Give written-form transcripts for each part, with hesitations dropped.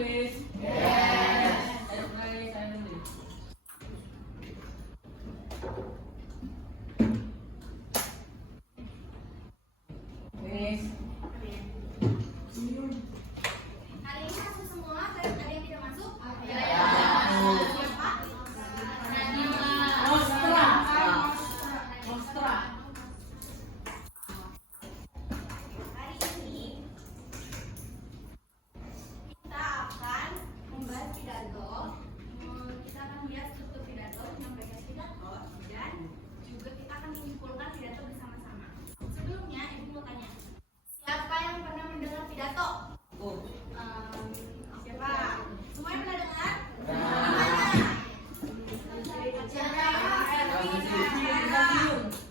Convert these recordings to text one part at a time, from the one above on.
nulis? Ayo mulai, saya nulis. Nulis. Hari ini masuk semua, ada yang tidak masuk? Ya. Siapa? Mostra. Mostra. Hari ini kita akan membahas pidato. Kita akan lihat struktur pidato, menyampaikan pidato, dan juga kita akan menyimpulkan pidato bersama-sama. Sebelumnya, Ibu mau tanya, siapa yang pernah mendengar pidato? Oh. Siapa? Semuanya pernah dengar?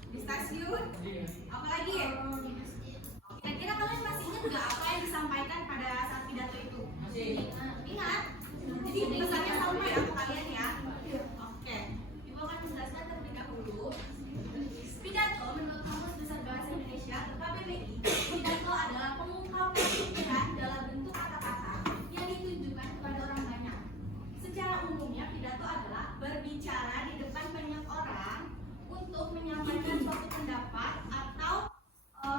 Di stasiun. Apalagi? Kira-kira kalian masih ingat nggak apa yang disampaikan pada saat pidato itu? Masih. Ingat? Jadi pesannya sampai ya ke kalian ya. Oke. Ibu akan menjelaskan terlebih dahulu. Pidato menurut Kamus Besar Bahasa Indonesia atau KBBI, pidato adalah pengungkapan pikiran dalam bentuk kata-kata yang ditunjukkan kepada orang banyak. Secara umumnya pidato adalah berbicara di depan banyak orang untuk menyampaikan suatu pendapat atau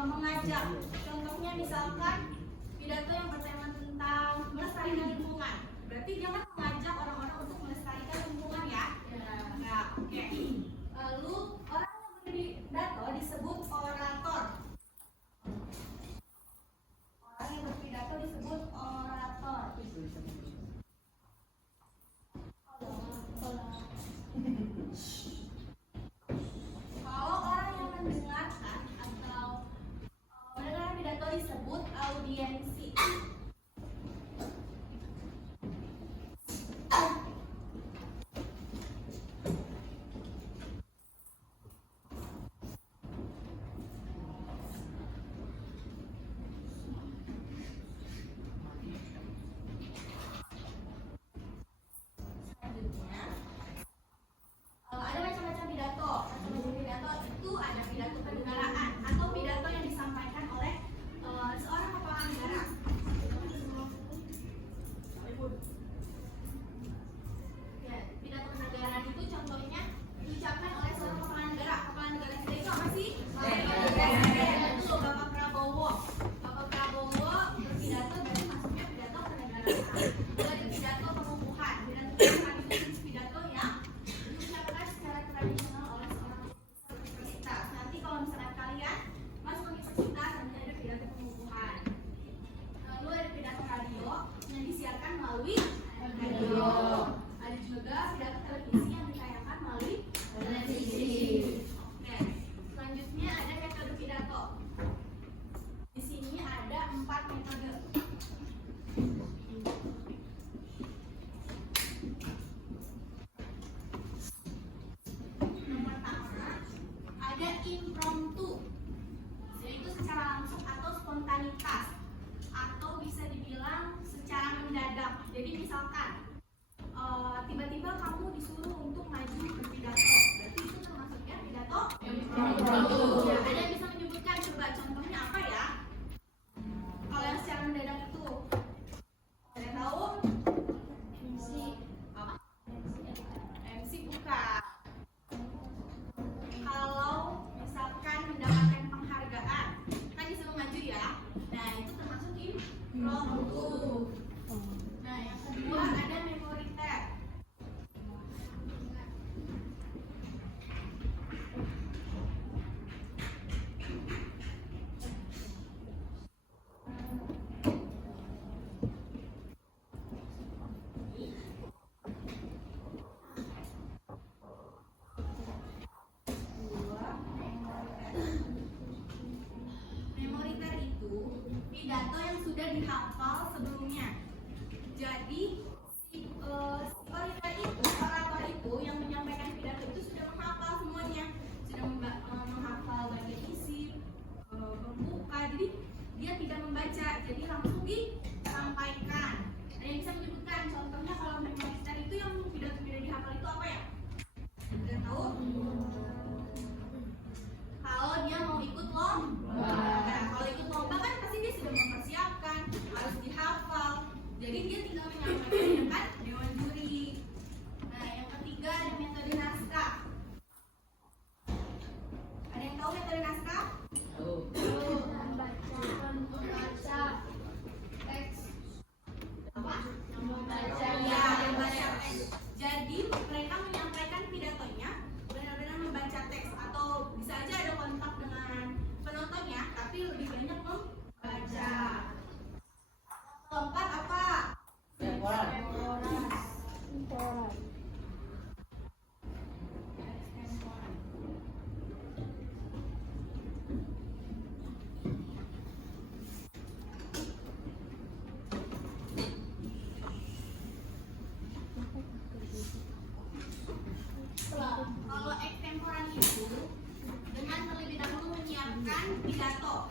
mengajak. Contohnya misalkan pidato yang bertema tentang melestarikan lingkungan. Berarti dia kan mengajak orang-orang untuk melestarikan lingkungan ya. Nah, oke. Lalu orang yang berpidato disebut orator. Orang yang berpidato disebut orator. Kalau orang yang mendengarkan atau mendengar pidato disebut audiensi. Selanjutnya, ada macam-macam pidato. Macam-macam pidato itu ada pidato kenegaraan atau pidato yang disampaikan oleh seorang kepala negara. Ya, pidato kenegaraan itu contohnya diucapkan oleh seorang kepala negara. Kepala negara kita itu apa sih? Itu Bapak Prabowo. Bapak Prabowo berpidato dari masuknya pidato kenegaraan. Dari pidato pengukuhan. Pidato pengukuhan itu jenis pidato yang diucapkan secara tradisional oleh seorang universitas. Nanti kalau misalnya kalian masuk universitas nanti ada pidato pengukuhan. Lalu ada pidato radio yang disiarkan melalui radio. Ada juga pidato televisi yang ditayangkan melalui televisi. Oke. Selanjutnya ada metode pidato. Di sini ada 4 metode. Yang pertama ada impromptu, yaitu secara langsung atau spontanitas, atau bisa dibilang secara mendadak. Jadi misalkan tiba-tiba kamu disuruh untuk maju berpidato, berarti itu termasuknya pidato impromptu. Ya, ada yang bisa menyebutkan, coba contohnya apa ya? Kalau yang secara mendadak itu, ada yang tahu? MC apa? MC bukan. Kalau misalkan mendapatkan penghargaan, kan disuruh maju ya. Nah, itu termasuk impromptu. Nah, yang kedua ada memoriter. Memoriter itu pidato yang sudah dihafal sebelumnya. Jadi orator itu yang menyampaikan pidato itu sudah menghafal semuanya, sudah menghafal bagian isi, pembuka. Jadi dia tidak membaca, jadi langsung disampaikan. Ada yang bisa menyebutkan contohnya kalau memoriter itu yang pidato tidak dihafal itu apa ya? Tidak tahu? Kalau dia mau ikut lomba, nah, kalau ikut lomba kan pasti dia sudah mempersiapkan, harus dihafal. Jadi dia tinggal menyampaikan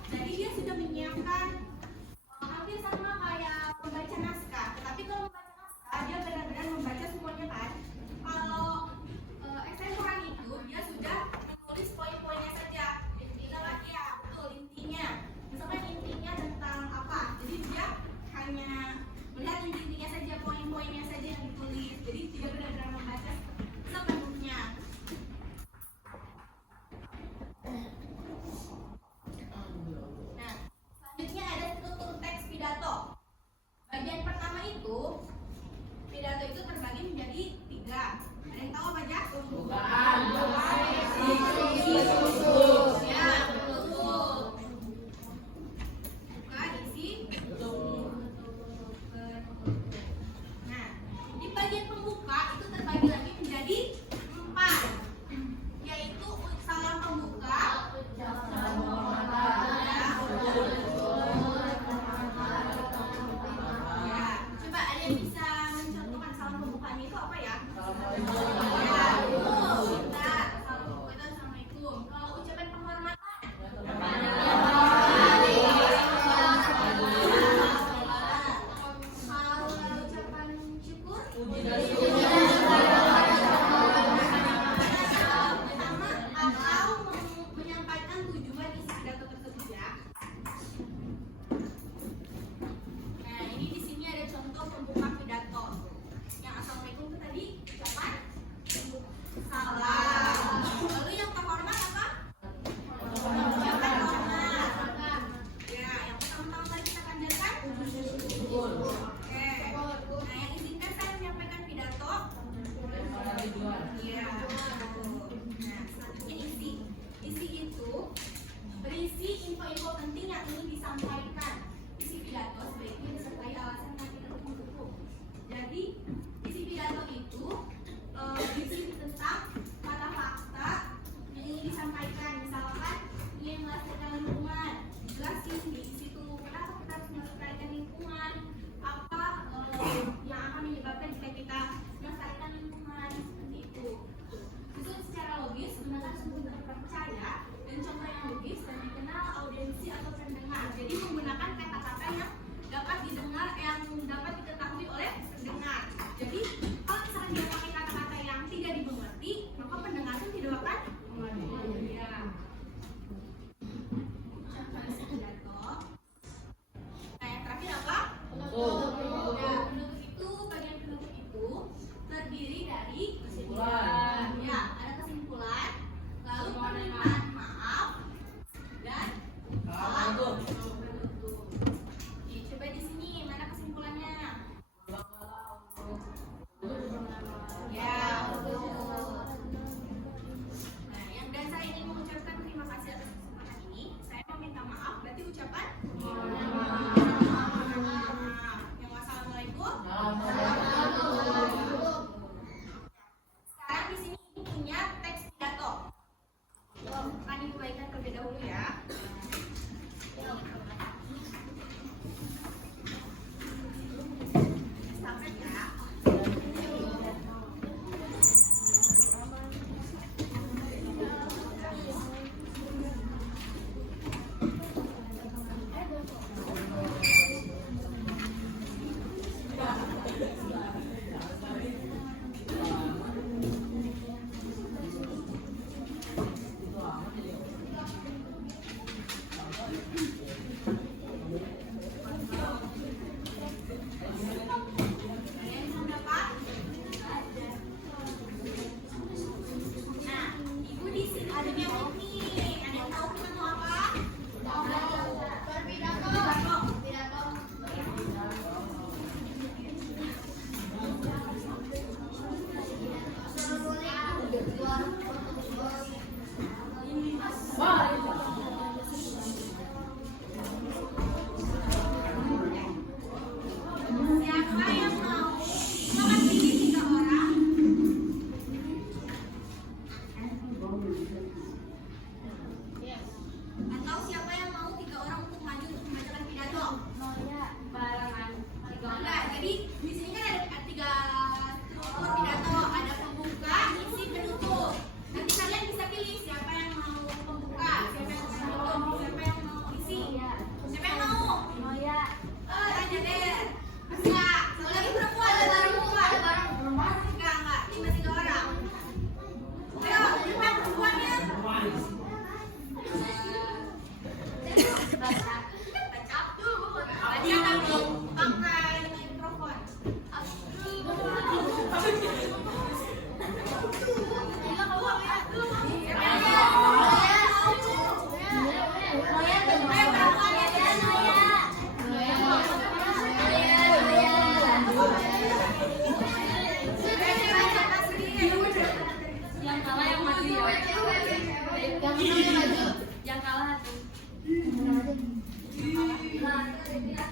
Jadi dia sudah menyiapkan hampir sama kayak membaca naskah. Tetapi kalau membaca naskah dia benar-benar membaca semuanya kan. Kalau ekstemporan itu dia sudah menulis poin-poinnya saja. Intinya ya, betul intinya. Misalkan intinya tentang apa? Jadi dia hanya melihat intinya saja, poin-poinnya saja yang ditulis. Jadi tidak benar-benar membaca sepenuhnya. Nah,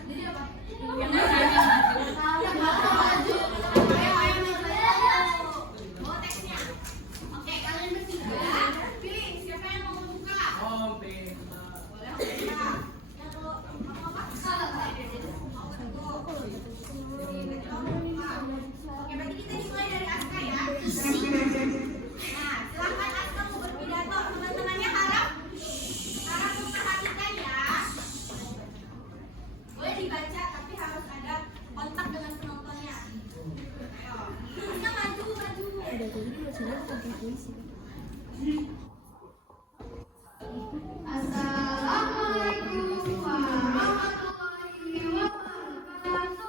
Jadi apa? Yang mana yang maju? Bawa teksnya. Oke, kalian bertiga pilih siapa yang mau membuka. Oh, Boleh membuka. Yang mau apa? Mau ketuk. Oke, berarti kita dimulai dari Aska ya. Nah, silakan Aska mau berpidato. Teman-temannya harap memperhatikan ya. Boleh dibaca, tapi harus ada kontak dengan penontonnya. Ayo, Aska maju. Assalamualaikum warahmatullahi wabarakatuh.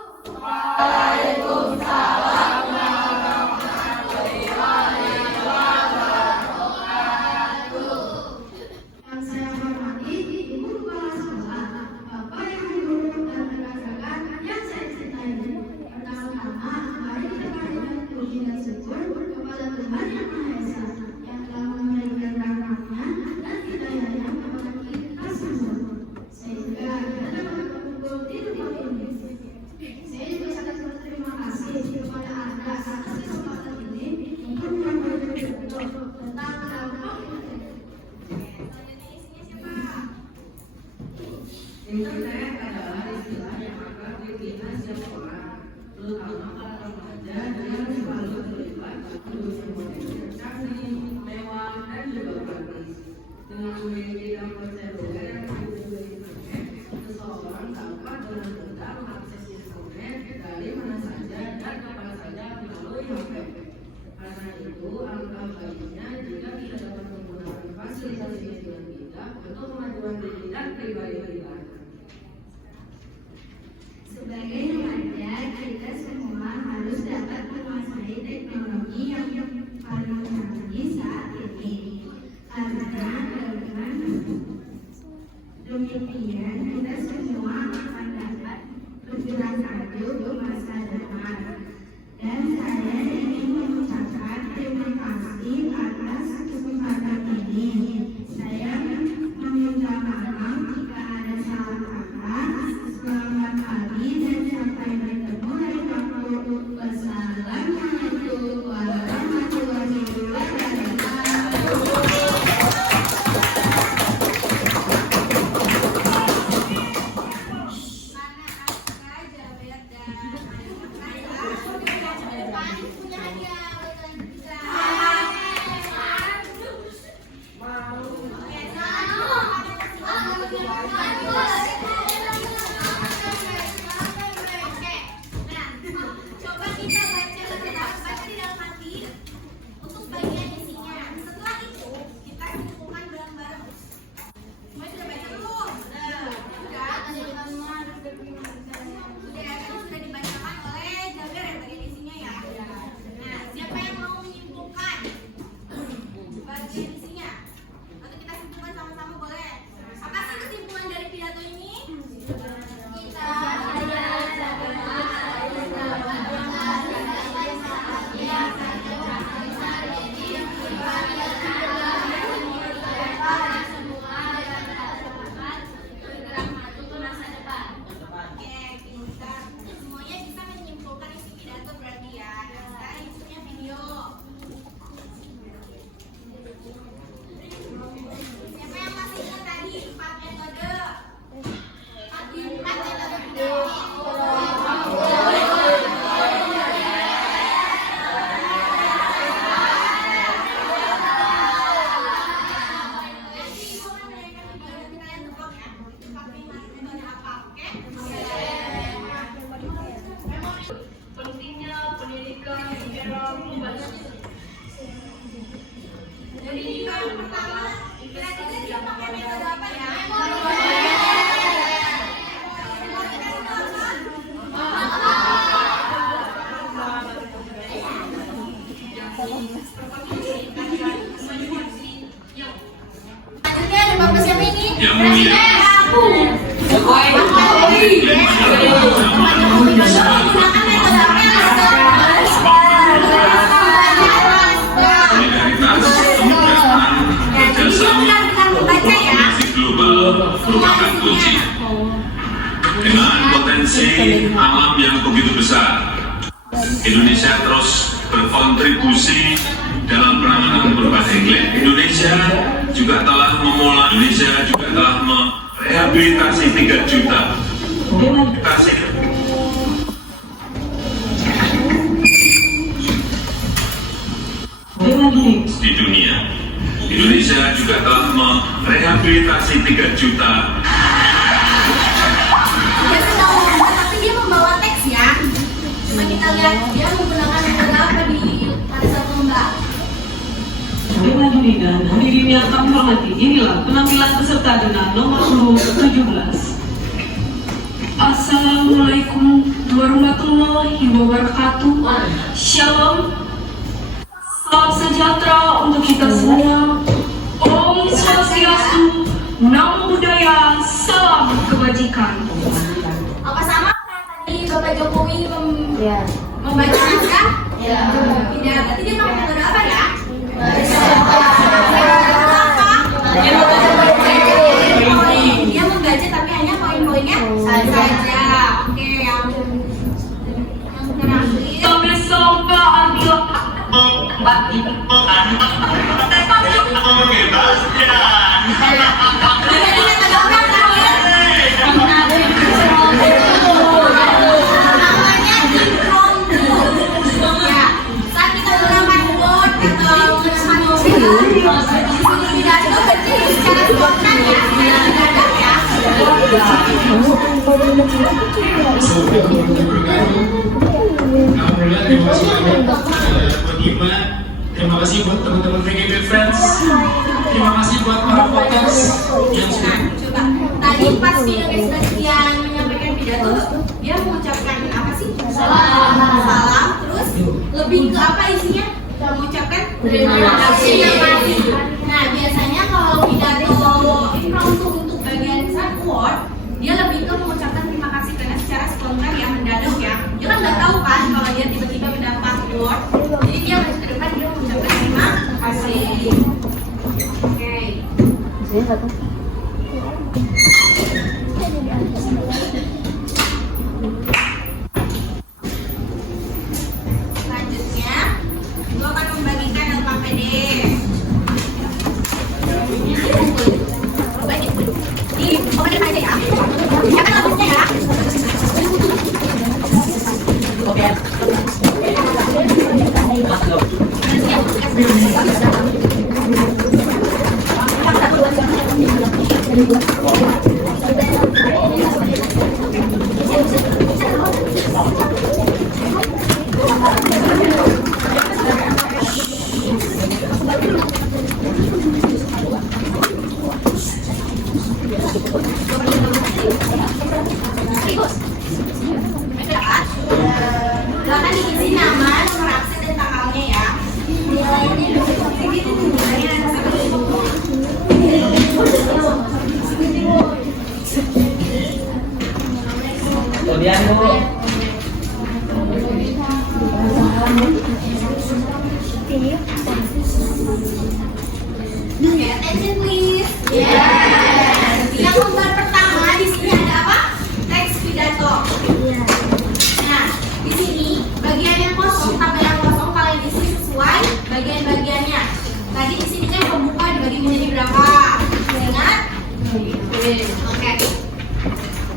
Yang saya hormati Ibu Kepala Sekolah, Bapak Ibu Guru dan rekan-rekan yang saya cintai. Pertama-tama, mari kita panjatkan puji dan syukur kepada Tuhan Yang Maha Esa yang telah memberikan rahmat-Nya dan hidayah-Nya kepada kita semua, sehingga kita dapat berkumpul di tempat ini. Saya juga sangat berterima kasih kepada Anda atas kesempatan ini untuk menyampaikan tentang dampak Internet adalah istilah yang akrab digunakan setiap orang, terutama para remaja yang selalu terlibat dalam modern canggih, mewah, dan juga praktis. Dengan memiliki dampak seluler yang dihubungi internet, seseorang dapat dengan mudah mengakses internet dari mana saja dan kapan saja melalui HP. Karena itu, alangkah baiknya jika kita dapat menggunakan fasilitas ini dengan bijak untuk kemajuan diri dan pribadi-pribadi. Sebagai remaja, kita semua harus dapat menguasai teknologi yang paling canggih saat ini. Karena dengan demikian, kita semua akan dapat bergerak maju ke masa depan. Dan saya ingin mengucapkan terima kasih atas kesempatan ini. Saya meminta maaf jika ada salah kata. Selamat pagi dan sampai bertemu lain waktu. Wassalamualaikum warahmatullahi wabarakatuh. Mana Aska, Jaber, dan Naya punya hadiah buat kalian bertiga. Oke, nah coba kita baca di dalam hati untuk bagian isinya. Setelah itu kita simpulkan bareng-bareng. Semua sudah baca belum? Sudah. Kan sudah dibacakan oleh Jaber ya bagian isinya ya. Nah, siapa yang mau menyimpulkan bagian isinya? Atau kita simpulkan sama-sama boleh? Apa sih kesimpulan dari pidato ini? Oke, pintar. Semuanya bisa menyimpulkan isi pidato berarti ya. Sekarang isunya video. Siapa yang masih ingat tadi 4 metode? 4 metode pidato. Nanti ibu akan menyanyikan video nanti kalian tebak ya. Itu pakai metode apa, oke? Pentingnya pendidikan di era global. Jadi yang pertama, kira-kira dia pakai metode apa ya? Selanjutnya ada Bapak siapa ini? Yang mulia. Aku. terpuji. Dengan potensi alam yang begitu besar, Indonesia terus berkontribusi dalam penanganan berbagai klaim. Indonesia juga telah merehabilitasi 3 juta di dunia. Indonesia juga telah merehabilitasi 3 juta. Dia sedang ngomong, tapi dia membawa teks ya. Coba kita lihat dia menggunakan metode apa pada saat lomba. Dewan Juri dan hadirin yang kami hormati, inilah penampilan peserta dengan nomor urut 17. Assalamualaikum warahmatullahi wabarakatuh. Shalom. Salam sejahtera untuk kita semua. Om Swastiastu, Namo Buddhaya, salam kebajikan. Apa sama kayak tadi Bapak Jokowi membaca naskah? Tidak. Berarti dia pakai metode apa ya? Dia membaca tapi hanya poin-poinnya saja. Oke, yang terakhir. Kami sangka adil batin. Namanya impromptu. Ya, saat kita menggunakan word atau menggunakan mobil, pidato berdiri secara spontan ya, tidak mendadak ya. Terima kasih buat teman-teman VGB Friends. Terima kasih buat para voters yang sudah. Coba tadi pas video Sebastian menyampaikan pidato, dia mengucapkan apa sih? Salam. Terus lebih ke apa isinya? Mengucapkan terima kasih. Nah, biasanya kalau pidato impromptu untuk bagian satu word, dia lebih ke mengucapkan terima kasih karena secara spontan ya, mendadak ya. Dia kan nggak tahu kan kalau dia tiba-tiba mendapat word, jadi dia maju ke depan dia mengucapkan terima kasih. Oke. Selanjutnya, gue akan membagikan LKPD. Ini open aja ya. Siapa lagunya ya? Oke. Silakan diisi nama, nomor absen dan tanggalnya ya. Kemudian Bu. Oke, attention please. Yang lembar pertama di sini ada apa? Teks pidato. Nah, di sini bagian yang kosong, tabel yang kosong kalian isi sesuai bagian-bagiannya. Tadi di sini kan pembuka dibagi menjadi berapa? Ingat? Oke.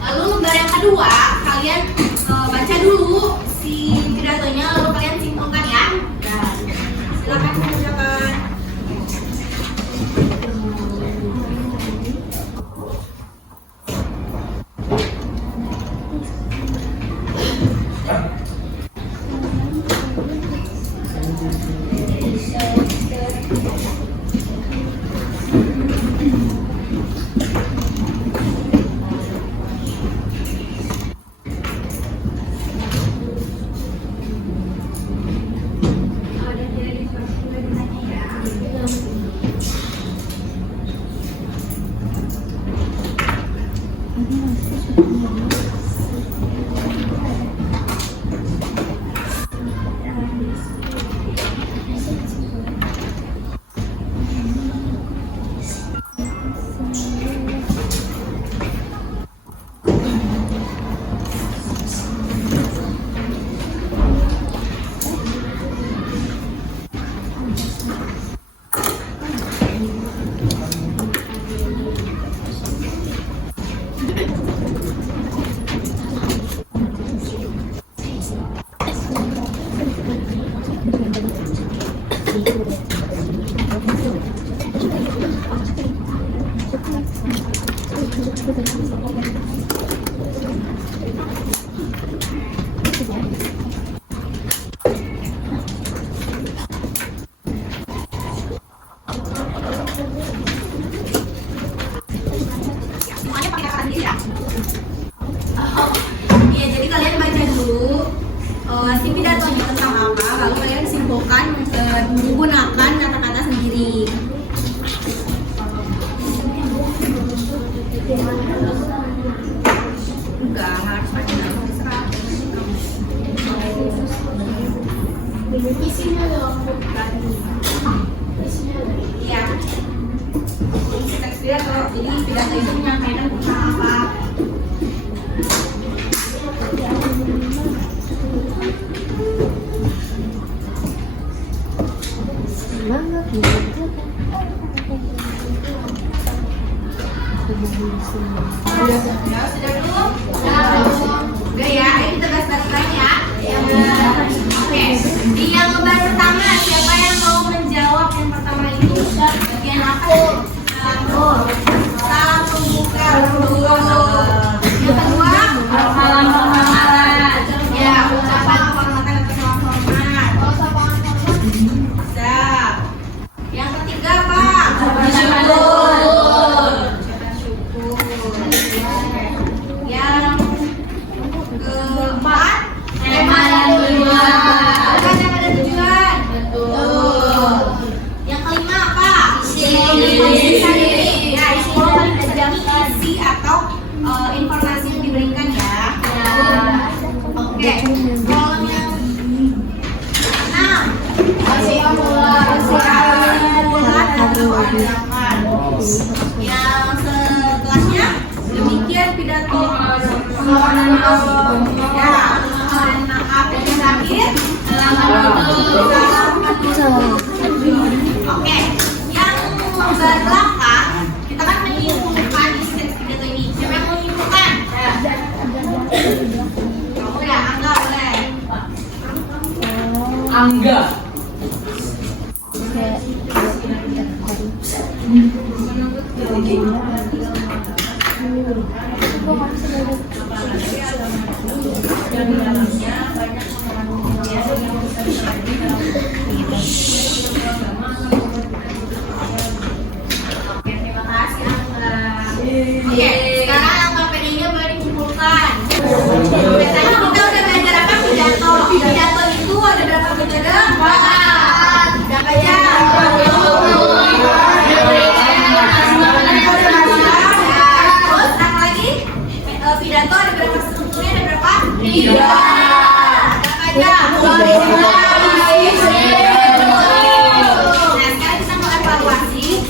Lalu lembar yang kedua, kalian baca dulu si pidatonya, lalu kalian simpulkan ya. Nah, silakan mengucapkan. bisa menyampaikan tentang apa? Sudah belum? Udah ya, ayo kita bahas lagi ya. Oke, di yang ngebar pertama, siapa yang mau menjawab yang pertama itu? Bagian aku. Salam pembuka. Yang kedua, salam penghormatan. Ya, ucapan penghormatan atau salam hormat. Siap. Yang ketiga apa? Bersyukur. Yang keempat, hemat dan tujuan. Bukan yang ada tujuan. Betul. Yang kelima apa? Isi diri. Ya, isi isi atau informasi yang diberikan ya. Oke. Kolom yang 6. Yang setelahnya demikian pidato permohonan maaf. Ya, permohonan maaf yang terakhir. Oke, yang belakang kita kan menyimpulkan isi teks pidato ini. Siapa yang mau menyimpulkan? Kamu ya, Angga boleh. Angga. Terima kasih Angga. Oke, sekarang angka PD-nya boleh dikumpulkan. Tadi kita udah belajar apa? Pidato. Pidato itu ada berapa metode? 4. Berapa jam? 20. Terus apa lagi? Pidato ada berapa strukturnya? Ada berapa? 3. Berapa jam? 2. Nah, sekarang kita mau evaluasi.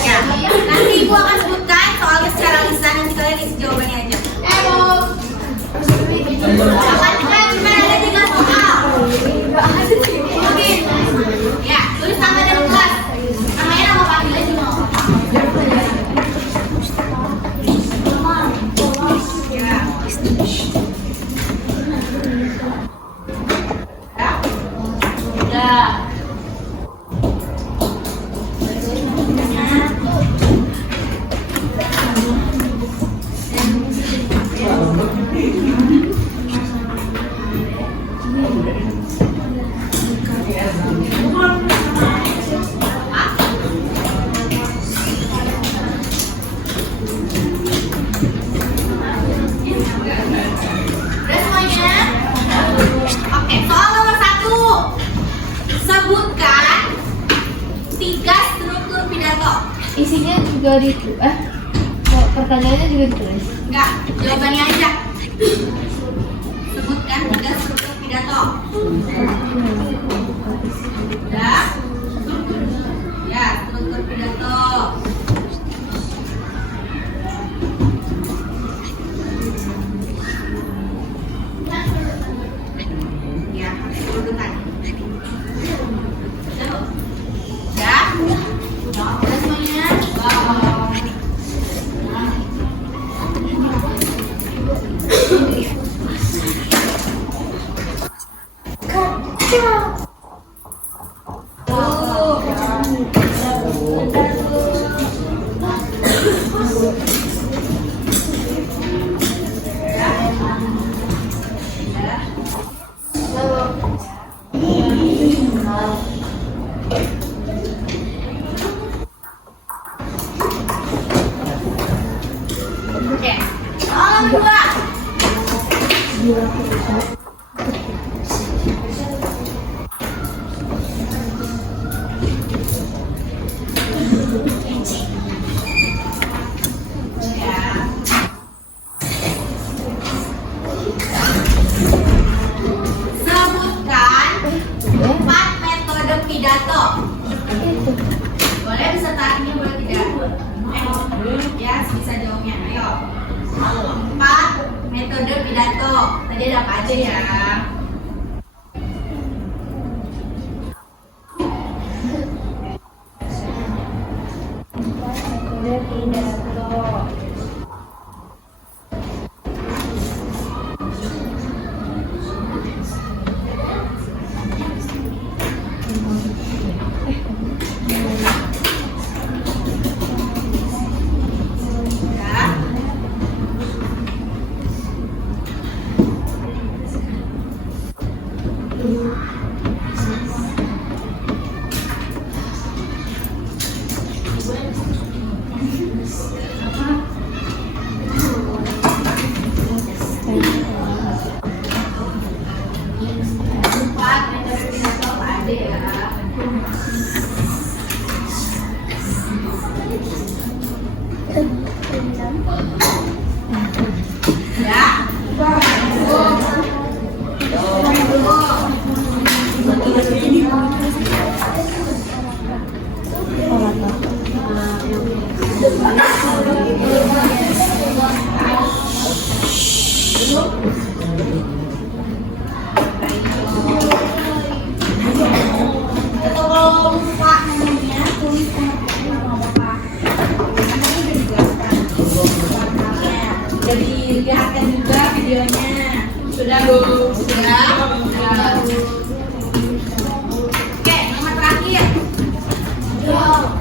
Ya, nanti ibu akan sebutkan soalnya secara lisan, nanti kalian isi jawabannya aja. Jangan cuma ada 3 soal. Mungkin. Ya, tulis nama dan kelas. Namanya nama panggilan juga nggak apa-apa. Ya. Ya. Udah semuanya? Oke, soal nomor 1. Sebutkan 3 struktur pidato. Isinya juga pertanyaannya juga ditulis. Enggak, jawabannya aja. Sebutkan 3 struktur pidato. Udah? Ya, struktur pidato. Ya, urutan. Ya? Udah semuanya? Oke. Soal nomor 2. Sebutkan 4 metode pidato. Boleh beserta artinya, boleh tidak. pidato. Tadi ada apa aja ya? Atau kalau lupa namanya, tulis jadi lihatkan juga videonya. Sudah Bu? Sudah? Oke, nomor terakhir. Sudah?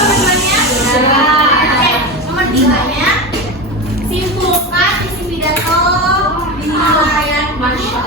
Nomornya? Oke, nomor 3-nya. Simpulkan isi pidato di ayat Masya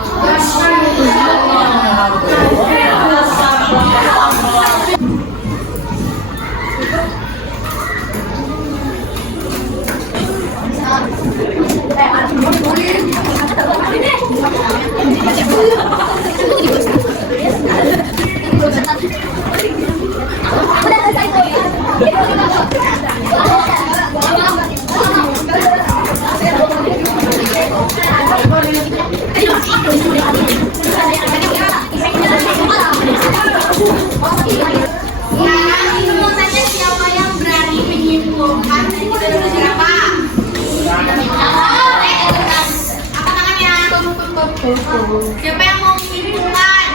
Sekarang itu mau tanya siapa yang berani menyimpulkan berapa? Apa tangannya? Siapa yang mau menyimpulkan?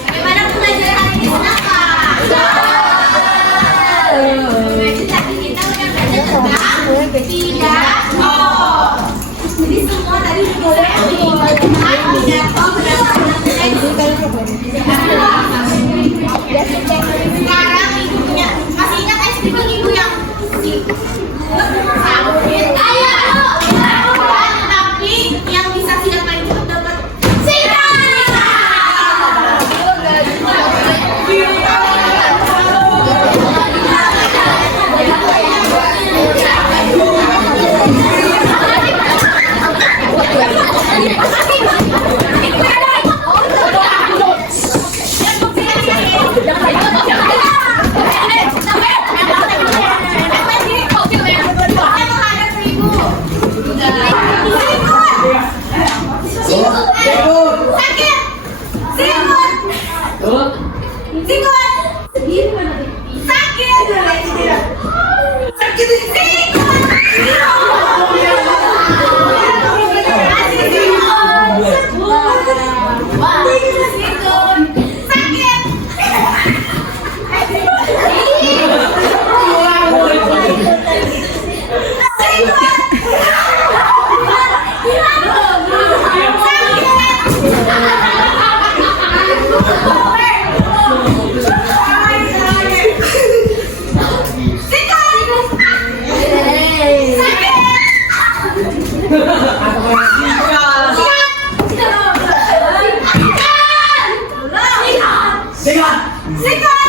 Bagaimana pelajaran hari ini? Kenapa? Tadi kita udah belajar tentang pidato. Jadi semua tadi sudah tentang pidato berdasarkan teks. Sekarang ibu punya, masih ingat SD ibu yang tapi yang bisa siap paling cepat dapat sakit. Sikat!